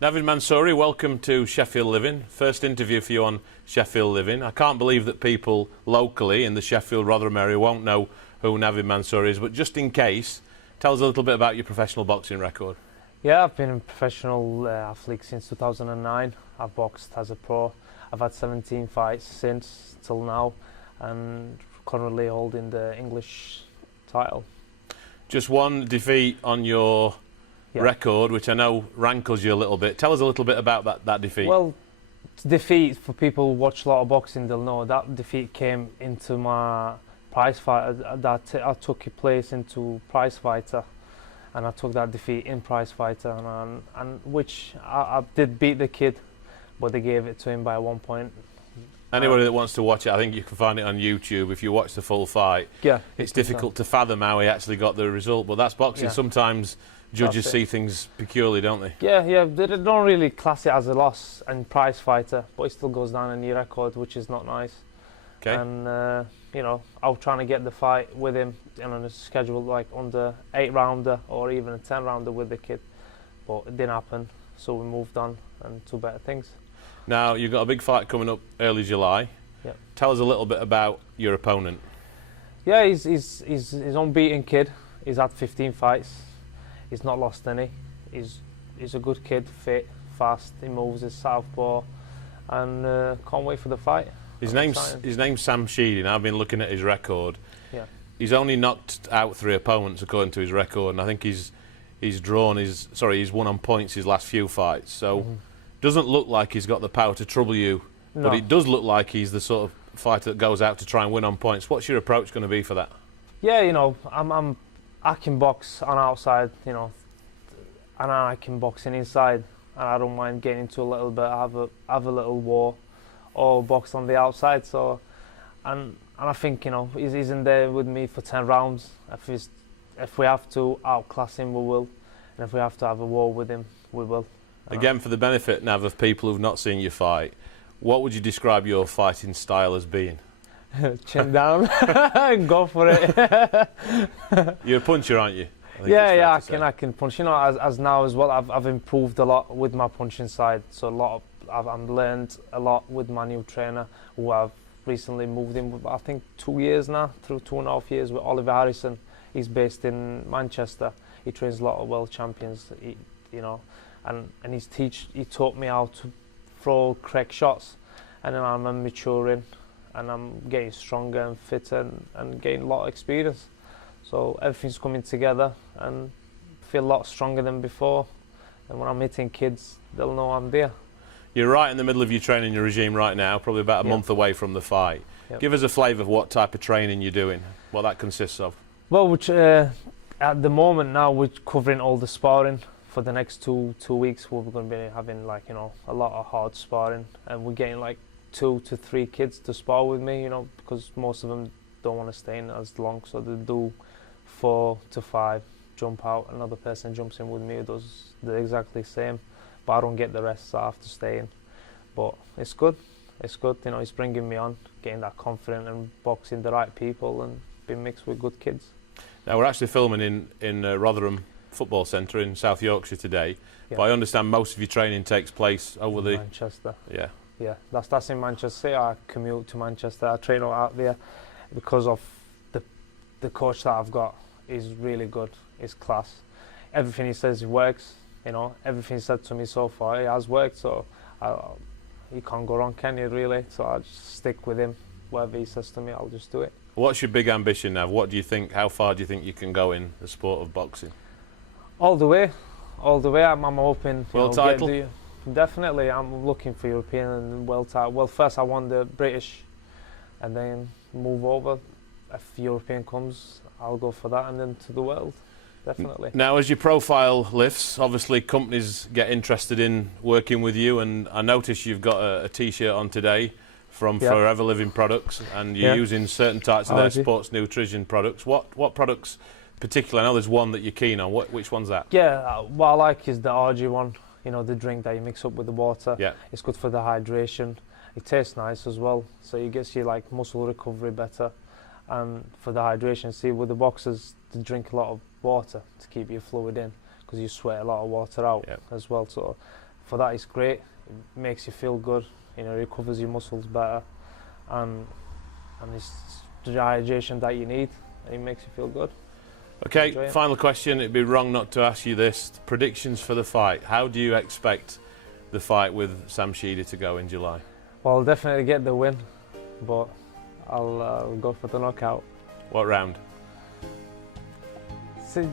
Navid Mansuouri, welcome to Sheffield Living. First interview for you on Sheffield Living. I can't believe that people locally in the Sheffield Rotherham area won't know who Navid Mansuouri is, but just in case, tell us a little bit about your professional boxing record. Yeah, I've been a professional athlete since 2009. I've boxed as a pro. I've had 17 fights since till now, and currently holding the English title. Just one defeat on your record, which I know rankles you a little bit. Tell us a little bit about that defeat. Well, defeat, for people who watch a lot of boxing, they'll know that defeat came into my prize fight. I took a place into prize fighter, and I took that defeat in prize fighter, and which I did beat the kid, but they gave it to him by 1 point. Anybody that wants to watch it, I think you can find it on YouTube if you watch the full fight. Yeah, it's difficult to fathom how he actually got the result, but that's boxing. Yeah. Sometimes judges see things peculiarly, don't they? Yeah, they don't really class it as a loss in prize fighter, but it still goes down in your record, which is not nice. Okay. And you know, I was trying to get the fight with him on a schedule like under 8-rounder or even a 10-rounder with the kid, but it didn't happen, so we moved on and to better things. Now, you've got a big fight coming up early July. Yep. Tell us a little bit about your opponent. Yeah, he's unbeaten kid. He's had 15 fights. He's not lost any. He's a good kid, fit, fast. He moves his southpaw, and can't wait for the fight. His name's Sam Sheedy, and I've been looking at his record. Yeah. He's only knocked out 3 opponents according to his record, and I think he's won on points his last few fights. So doesn't look like he's got the power to trouble you, but it does look like he's the sort of fighter that goes out to try and win on points. What's your approach going to be for that? Yeah, you know, I can box on outside, you know, and I can box in inside, and I don't mind getting into a little bit, have a little war, or box on the outside. So, and I think, you know, he's in there with me for 10 rounds. If we have to outclass him, we will, and if we have to have a war with him, we will. Again, for the benefit, Nav, of people who've not seen you fight, what would you describe your fighting style as being? Chin down and go for it. You're a puncher, aren't you? Yeah, I can punch. You know, as now as well, I've improved a lot with my punching side. So I've learned a lot with my new trainer, who I've recently moved in with, I think 2 years now, through 2.5 years, with Oliver Harrison. He's based in Manchester. He trains a lot of world champions. You know, and he taught me how to throw correct shots, and then I'm maturing, and I'm getting stronger and fitter and getting a lot of experience. So everything's coming together, and feel a lot stronger than before. And when I'm hitting kids, they'll know I'm there. You're right in the middle of your training regime right now, probably about a month away from the fight. Yep. Give us a flavour of what type of training you're doing, what that consists of. Well, at the moment now we're covering all the sparring. For the next two weeks, we're going to be having, like, you know, a lot of hard sparring, and we're getting like 2 to 3 kids to spar with me, you know, because most of them don't want to stay in as long, so they do 4 to 5, jump out, another person jumps in with me who does the exactly same, but I don't get the rest, so I have to stay in. But it's good, you know, it's bringing me on, getting that confident and boxing the right people and being mixed with good kids. Now, we're actually filming in Rotherham Football Centre in South Yorkshire today, but I understand most of your training takes place over the Manchester. Yeah, that's in Manchester. I commute to Manchester. I train out there because of the coach that I've got is really good. He's class. Everything he says works. You know, everything he said to me so far, it has worked. So you can't go wrong, can you, really? So I just stick with him. Whatever he says to me, I'll just do it. What's your big ambition now? What do you think? How far do you think you can go in the sport of boxing? All the way. I'm hoping. World title? Definitely, I'm looking for European and world title. Well, first I won the British, and then move over. If European comes, I'll go for that, and then to the world. Definitely. Now, as your profile lifts, obviously companies get interested in working with you, and I notice you've got a T-shirt on today from Forever Living products, and you're using certain types of their sports nutrition products. What products? Particularly, I know there's one that you're keen on. Which one's that? Yeah, what I like is the RG one. You know, the drink that you mix up with the water. Yeah. It's good for the hydration. It tastes nice as well, so it gets you like muscle recovery better. And for the hydration, see, with the boxers, they drink a lot of water to keep your fluid in, because you sweat a lot of water out as well. So for that it's great. It makes you feel good. You know, it recovers your muscles better, and it's the hydration that you need. And it makes you feel good. Okay, final question. It'd be wrong not to ask you this. Predictions for the fight. How do you expect the fight with Sam Sheedy to go in July? Well, I'll definitely get the win, but I'll go for the knockout. What round? See,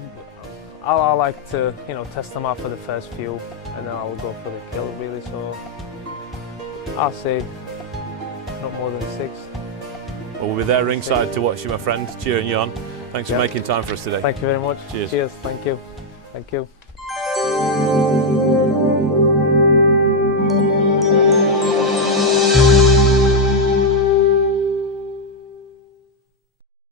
I like to, you know, test them out for the first few, and then I'll go for the kill, really. So I'll say not more than 6. Well, we'll be there ringside to watch you, my friend, cheering you on. Thanks for making time for us today. Thank you very much. Cheers. Cheers. Thank you. Thank you.